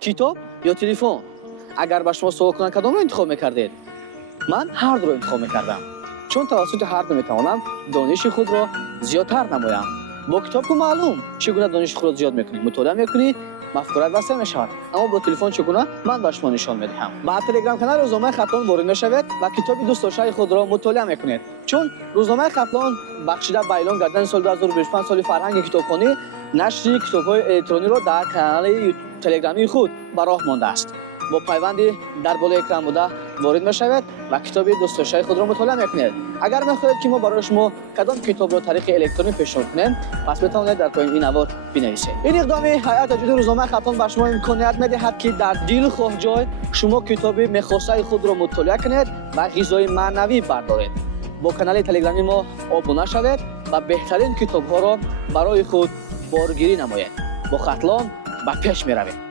کتاب یا تلفن؟ اگر به شما سوال کنند کدام را انتخاب میکردید؟ من هر دو را انتخاب میکردم، چون توسط هر دو میتوانم دانش خود را زیادتر نمایم. با کتاب که معلوم چگونه دانش خود را زیاد میکنی، مطالعه میکنی، مفکورت وسیع میشود. اما با تلفن چگونه؟ من به شما نشان میدهم. با تلگرام کانال روزنامه خطلان وارد میشوید و کتاب دوست داشته خود را مطالعه میکنید، چون روزنامه خطلان بخشیده به اعلان کردن سال 2025 سال فرهنگ کتابخوانی، نشر کتاب‌های الکترونی را در کانال تلگرامی خود به راه مانده است. با پیوندی در بالای اکران بوده وارد میشوید و کتاب دوست داشته خود را مطالعه میکنید. اگر میخواهید که ما برای شما کدام کتاب را طریق الکترونی پیشنهاد کنیم، پس بتوانید در پایین این نوار بنویسید. این اقدام هیئت تجدید روزنامه خطلان به شما امکانیت میدهد که در دلخواه جای شما کتاب میخواسته خود را مطالعه کنید و غذای معنوی بردارید. با کانال تلگرامی ما ابونه شوید و بهترین کتاب ها را برای خود بارگیری نمایید. با خطلان به پیش میروید.